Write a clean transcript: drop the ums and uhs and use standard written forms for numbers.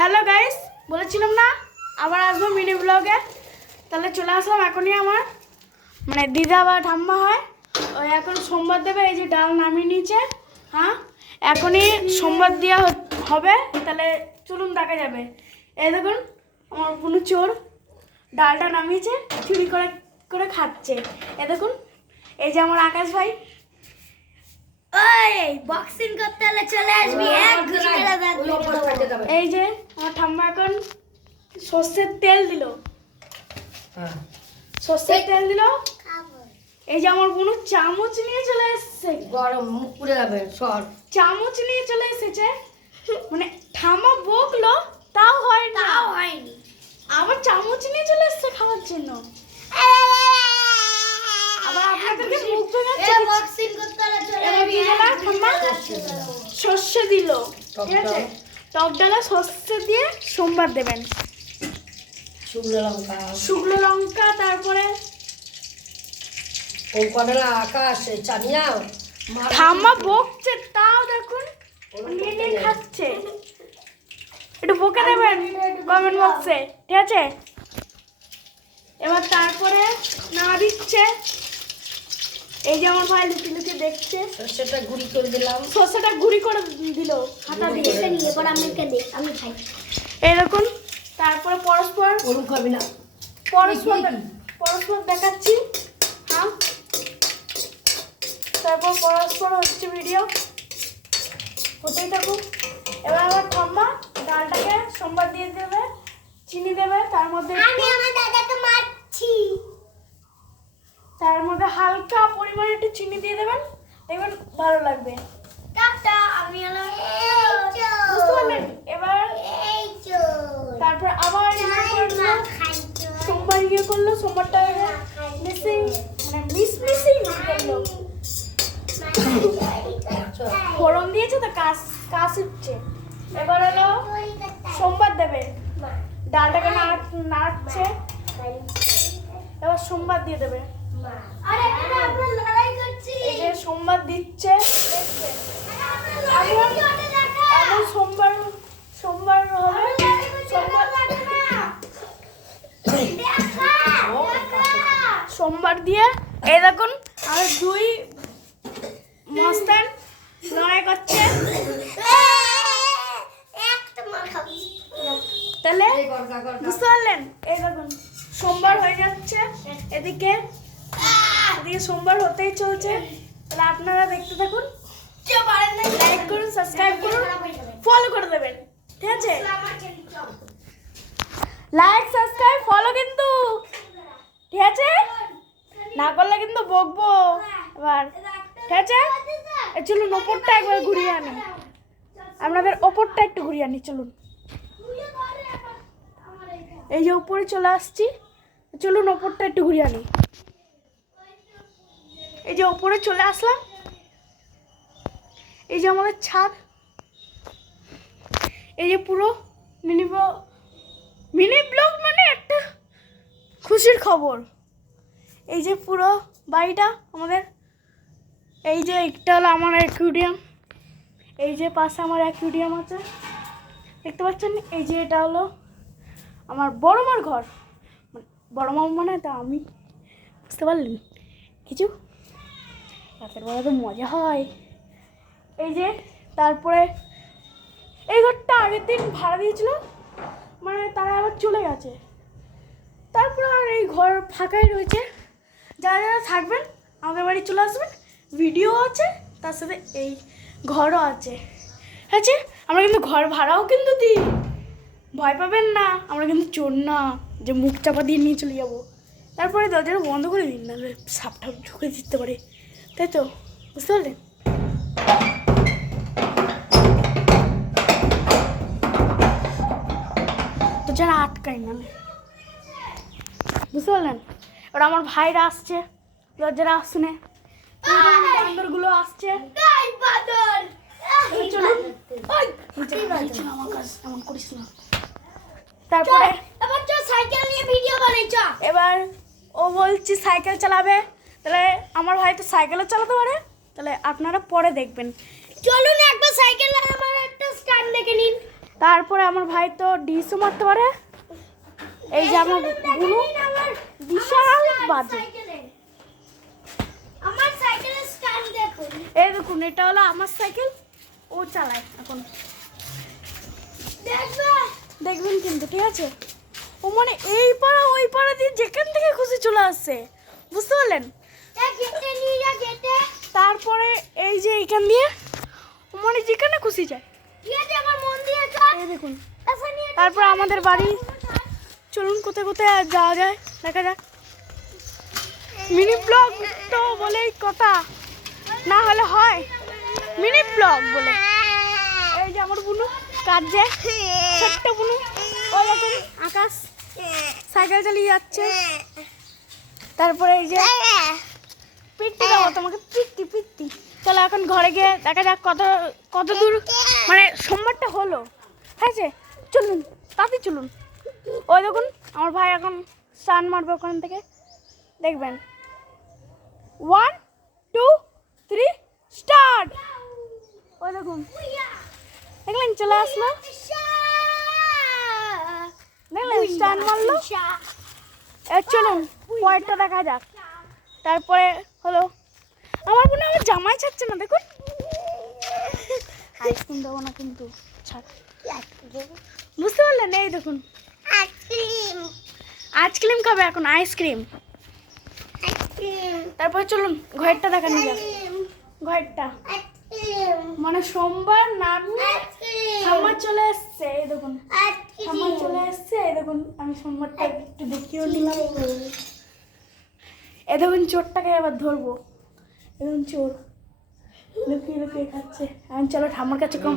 Hello guys, বলেছিলাম না আবার আসবো মিনি ব্লগে। তাহলে চলে আসলাম। এখনই আমার মানে দিদা বা ঠাম্মা হয় ওই এখন সোমবার দেবে। এই যে ডাল নামিয়ে নিয়েছে। হ্যাঁ, এখনই সোমবার দেওয়া হবে। তাহলে চলুন দেখা যাবে। এই দেখুন আমার কোনো চোর ডালটা নামিয়েছে, চুরি করে করে খাচ্ছে। এ দেখুন, এই যে আমার আকাশ ভাই। ওই বক্সিং করতে হলে চলে আসবি। এই যে আমার ঠাম্মা এখন সর্ষের তেল দিল। সর্ষের তেল দিল। এই যে আমার বোন চামচ নিয়ে চলে এসেছে। গরম মুখ পুড়ে যাবে সর। চামচ নিয়ে চলে এসেছে, মানে ঠাম্মা বকলো তাও হয়নি। আবার চামচ নিয়ে চলে এসেছে খাওয়ার জন্য। আবার আপনাদেরকে মুখ দেখাচ্ছে। বক্সিং করতে হলে চলে এবার আসবি। কি দিল ঠাম্মা? সর্ষে দিল। ঠিক আছে, টক ডালা সর্ষে দিয়ে সোমবার দেবেন। শুকনো লঙ্কা, তারপরে আকাশ চানিয়া ঠাম্মা বকছে তাও দেখুন নিয়ে নিয়ে খাচ্ছে। একটু বকে দেবেন কমেন্ট বক্সে, ঠিক আছে? এবার তারপরে না দিচ্ছে। এই যে আমার ভাই লুচি লুচি দেখছে। সর্ষেটা গুঁড়ি করে দিলাম। সর্ষেটা গুঁড়ি করে দিল হাতা দিয়ে। এবার আমি খাই। এই দেখুন, তারপরে পরস্পর গরম খাবি না। পরস্পর দেখাচ্ছি। হ্যাঁ, তারপর পরস্পর হচ্ছে ভিডিও হতেই থাকুক। এবার আমার ঠাম্মা ডালটাকে সোমবার দিয়ে দেবে, চিনি দেবে, তার মধ্যে আমি আমার দাদাকে মারছি। তার মধ্যে হালকা পরিমাণে একটু চিনি দিয়ে দেবেন, দেখবেন ভালো লাগবে। টাটা, আমি হলাম বুঝতে পারলেন? এবার এই চো তারপর আবার সোমবার ইয়ে করলো, সোমবারটা মিসিং মানে মিসিং করলো। ফোড়ন দিয়েছে তো কাশ উঠছে। এবার হলো সোমবার দেবে, ডালটাকে নাড়ছে। এবার সোমবার দিয়ে দেবে। আরে আমরা লড়াই করছি। এই যে সোমবার দিচ্ছে, দেখছেন? এমন সোমবার হবে। সোমবার সোমবার দিয়ে এই দেখুন আর দুই মস্তান লড়াই করছে। তাহলে বুঝতে পারলেন? এই দেখুন সোমবার হয়ে যাচ্ছে, এদিকে সোমবার হতেই চলছে। তাহলে আপনারা দেখতে থাকুন, লাইক করুন, সাবস্ক্রাইব করুন, ফলো করে দেবেন, ঠিক আছে? লাইক সাবস্ক্রাইব ফলো কিন্তু, ঠিক আছে? না করলে কিন্তু বকবো এবার, ঠিক আছে? চলুন ওপরটা একবার ঘুরিয়ে আনি, আপনাদের ওপরটা একটু ঘুরিয়ে আনি। চলুন, এই যে উপরে চলে আসছি। চলুন ওপরটা একটু ঘুরিয়ে আনি। এই যে ওপরে চলে আসলাম। এই যে আমাদের ছাদ। এই যে পুরো মিনি ব্লগ মানে একটা খুশির খবর। এই যে পুরো বাড়িটা আমাদের। এই যে একটা হলো আমার অ্যাকুয়ারিয়াম। এই যে পাশে আমার অ্যাকুয়ারিয়াম আছে, দেখতে পাচ্ছেন? এই যে এটা হলো আমার বড় মার ঘর। বড় মা মানে তা আমি, বুঝতে পারলেন কিছু? রাতের বেলা তো মজা হয়। এই যে তারপরে এই ঘরটা আগের দিন ভাড়া দিয়েছিল, মানে তারা আবার চলে গেছে। তারপরে আর এই ঘর ফাঁকাই রয়েছে। যারা যারা থাকবেন আমাদের বাড়ি চলে আসবেন। ভিডিও আছে, তার সাথে এই ঘরও আছে। আছে, আমরা কিন্তু ঘর ভাড়াও কিন্তু দিই, ভয় পাবেন না। আমরা কিন্তু চোর না যে মুখ চাপা দিয়ে নিয়ে চলে যাবো। তারপরে দরজাটা বন্ধ করে দিন, নাহলে সাপটা ঢুকে দিতে পারে, তাই তো? বুঝতে পারলেন? তো যারা আটকায় না, বুঝতে পারলেন? এবার আমার ভাইরা আসছে, দরজারা আসছে, বান্দরগুলো আসছে। আমার কাজ এমন করিস না। তারপরে সাইকেল নিয়ে ভিডিও বানাইছ। এবার ও বলছি সাইকেল চালাবে, তাহলে আমার ভাই তো সাইকেলও চালাতে পারে। তাহলে আপনারা পরে দেখবেন। চলুন একবার সাইকেল আর আমার একটা স্ট্যান্ড দেখে নিন। তারপরে আমার ভাই তো ডিসও মারতে পারে। এই যে আমার বুনু বিশাল বাজে। আমার সাইকেলের স্ট্যান্ড দেখুন। এই দেখুন, এটা হলো আমার সাইকেল, ও চালায় এখন, দেখবে দেখবেন কিন্তু, ঠিক আছে? ও মানে এই পাড়া ওই পাড়া দিয়ে যেখান থেকে খুশি চলে আসছে, বুঝতে পারলেন? গেটে নিয়ে যা গেটে। তারপরে এই যে এইখান দিয়ে ও মানে যেখানে খুশি যায়। ঠিক আছে আমার মন দিয়ে এই দেখুন, কাছে নিয়ে তারপর আমাদের বাড়ি, চলুন কোথায় কোথায় আর যাওয়া যায় দেখা যাক। মিনি ব্লগ তো বলেই কথা, না হলে হয় মিনি ব্লগ বলে। এই যে আমার বুনু কাজ যায়, ছোট্ট বুনু, ওই দেখুন আকাশ সাইকেল চালিয়ে যাচ্ছে। তারপরে এই যে পিত্তি দেবো তোমাকে, পিত্তি পিত্তি। চলো এখন ঘরে গিয়ে দেখা যাক কত দূর মানে সোমবারটা হলো, ঠিক আছে? চলুন তাড়াতাড়ি চলুন। ওই দেখুন আমার ভাই এখন স্নান মারবে ওখান থেকে, দেখবেন। 1 2 3 স্টার্ট। ওই দেখুন, দেখলেন চলে আসলো, দেখলেন স্টান মারলো। চলুন পরেরটা দেখা যাক। তারপরে হলো আমার বোন আমার জামাই ছাড়ছে না, দেখুন। আইসক্রিম দেবো না কিন্তু, ছাড়, বুঝতে পারলেন? এই দেখুন আইসক্রিম খাবে এখন, আইসক্রিম। তারপরে চলুন ঘরেরটা দেখানো যাক। ঘরেরটা মানে সোমবার নামিয়ে ঠাম্মা চলে এসছে, এই দেখুন ঠাম্মা চলে এসছে। এই দেখুন আমি সোমবারটা একটু দেখিয়েও নিলাম। এই দেখুন চোরটাকে এবার ধরবো, এই দেখুন চোর লুকিয়ে লুকিয়ে খাচ্ছে। আমি চলো ঠাম্মার কাছে কম